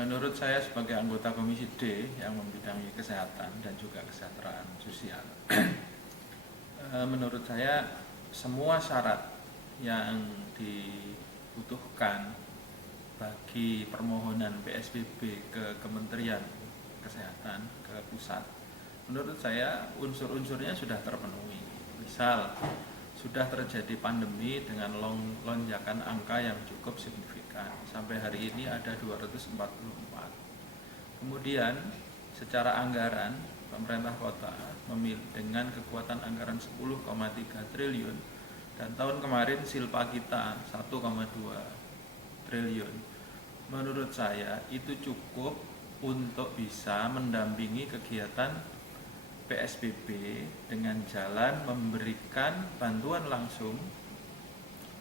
Menurut saya sebagai anggota Komisi D yang membidangi kesehatan dan juga kesejahteraan sosial, menurut saya semua syarat yang dibutuhkan bagi permohonan PSBB ke Kementerian Kesehatan, ke pusat, menurut saya unsur-unsurnya sudah terpenuhi. Misal, sudah terjadi pandemi dengan lonjakan angka yang cukup signifikan. Sampai hari ini ada 244. Kemudian secara anggaran pemerintah kota dengan kekuatan anggaran 10,3 triliun dan tahun kemarin silpa kita 1,2 triliun. Menurut saya itu cukup untuk bisa mendampingi kegiatan PSBB dengan jalan memberikan bantuan langsung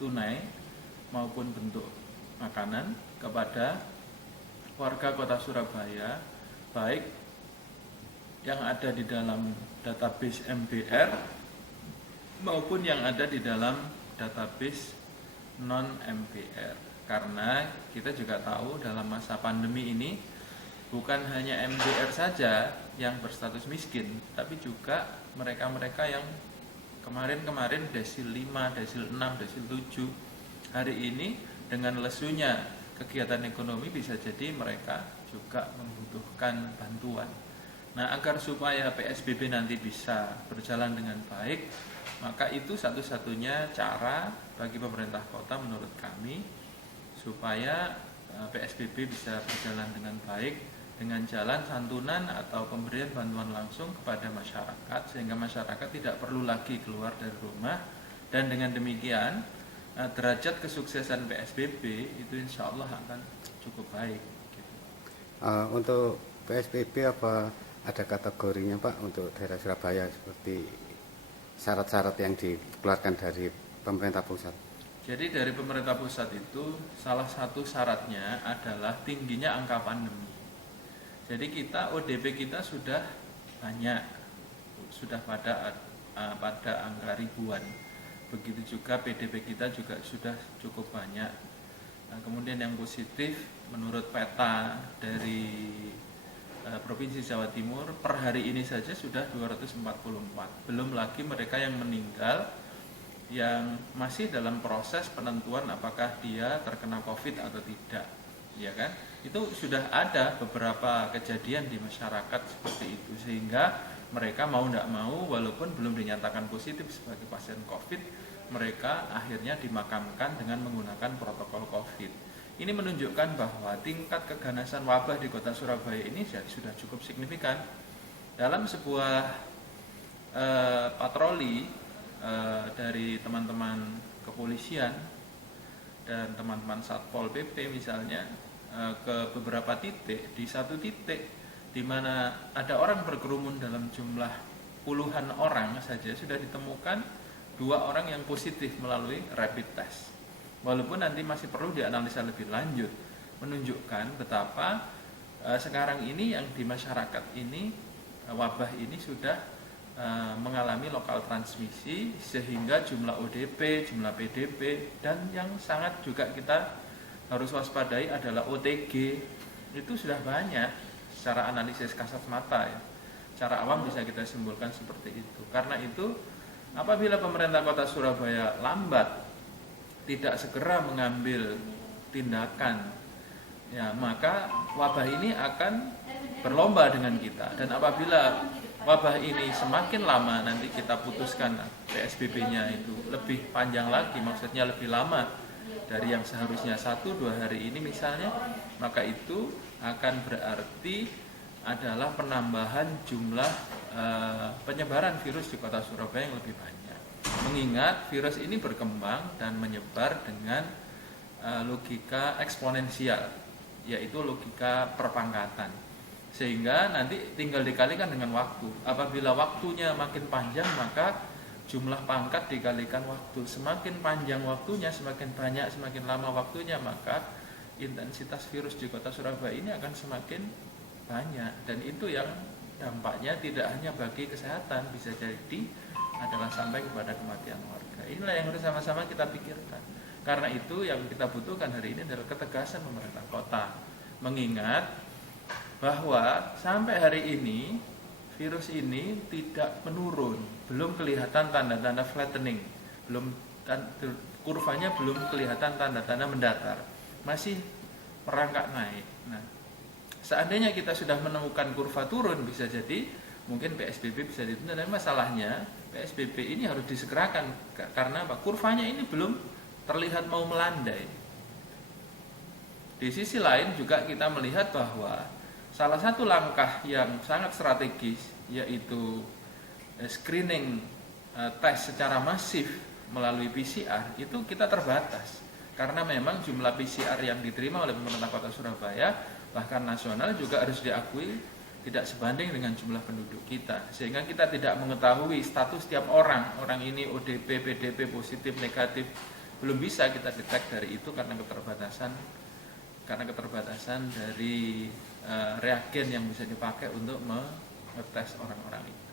tunai maupun bentuk makanan kepada warga Kota Surabaya, baik yang ada di dalam database MBR maupun yang ada di dalam database non-MBR. Karena kita juga tahu dalam masa pandemi ini bukan hanya MBR saja yang berstatus miskin, tapi juga mereka-mereka yang kemarin-kemarin desil 5, desil 6, desil 7 hari ini dengan lesunya kegiatan ekonomi bisa jadi mereka juga membutuhkan bantuan. Nah, agar supaya PSBB nanti bisa berjalan dengan baik, maka itu satu-satunya cara bagi pemerintah kota menurut kami supaya PSBB bisa berjalan dengan baik dengan jalan santunan atau pemberian bantuan langsung kepada masyarakat sehingga masyarakat tidak perlu lagi keluar dari rumah, dan dengan demikian derajat kesuksesan PSBB itu insya Allah akan cukup baik. Untuk PSBB apa ada kategorinya Pak untuk daerah Surabaya seperti syarat-syarat yang dikeluarkan dari pemerintah pusat? Jadi dari pemerintah pusat itu salah satu syaratnya adalah tingginya angka pandemi. Jadi kita ODP kita sudah banyak, sudah pada angka ribuan. Begitu juga PDP kita juga sudah cukup banyak. Nah, kemudian yang positif menurut peta dari Provinsi Jawa Timur per hari ini saja sudah 244. Belum lagi mereka yang meninggal yang masih dalam proses penentuan apakah dia terkena COVID atau tidak, ya kan? Itu sudah ada beberapa kejadian di masyarakat seperti itu, sehingga mereka mau tidak mau walaupun belum dinyatakan positif sebagai pasien COVID, mereka akhirnya dimakamkan dengan menggunakan protokol COVID. Ini menunjukkan bahwa tingkat keganasan wabah di kota Surabaya ini sudah cukup signifikan. Dalam sebuah patroli dari teman-teman kepolisian dan teman-teman Satpol PP misalnya, ke beberapa titik, di satu titik di mana ada orang berkerumun dalam jumlah puluhan orang saja sudah ditemukan 2 orang yang positif melalui rapid test. Walaupun nanti masih perlu dianalisa lebih lanjut, menunjukkan betapa sekarang ini yang di masyarakat ini wabah ini sudah mengalami lokal transmisi sehingga jumlah ODP, jumlah PDP dan yang sangat juga kita harus waspadai adalah OTG itu sudah banyak secara analisis kasat mata ya. Secara awam bisa kita simpulkan seperti itu. Karena itu apabila pemerintah kota Surabaya lambat tidak segera mengambil tindakan ya, maka wabah ini akan berlomba dengan kita. Dan apabila wabah ini semakin lama nanti kita putuskan PSBB-nya itu lebih panjang lagi, maksudnya lebih lama dari yang seharusnya 1-2 hari ini misalnya, maka itu akan berarti adalah penambahan jumlah penyebaran virus di kota Surabaya yang lebih banyak. Mengingat virus ini berkembang dan menyebar dengan logika eksponensial, yaitu logika perpangkatan. Sehingga nanti tinggal dikalikan dengan waktu. Apabila waktunya makin panjang, maka jumlah pangkat dikalikan waktu. Semakin panjang waktunya, semakin banyak, semakin lama waktunya, maka intensitas virus di kota Surabaya ini akan semakin banyak. Dan itu yang dampaknya tidak hanya bagi kesehatan, bisa jadi adalah sampai kepada kematian warga. Inilah yang harus sama-sama kita pikirkan. Karena itu yang kita butuhkan hari ini adalah ketegasan pemerintah kota mengingat bahwa sampai hari ini virus ini tidak menurun, belum kelihatan tanda-tanda flattening, kurvanya belum kelihatan tanda-tanda mendatar, masih merangkak naik. Nah, seandainya kita sudah menemukan kurva turun, bisa jadi mungkin PSBB bisa ditunda. Dan masalahnya PSBB ini harus disegerakan karena apa? Kurvanya ini belum terlihat mau melandai. Di sisi lain juga kita melihat bahwa salah satu langkah yang sangat strategis yaitu screening tes secara masif melalui PCR itu kita terbatas karena memang jumlah PCR yang diterima oleh pemerintah Kota Surabaya bahkan nasional juga harus diakui tidak sebanding dengan jumlah penduduk kita, sehingga kita tidak mengetahui status tiap orang ini ODP, PDP, positif, negatif, belum bisa kita detek dari itu karena keterbatasan dari reagen yang bisa dipakai untuk mengetes orang-orang itu.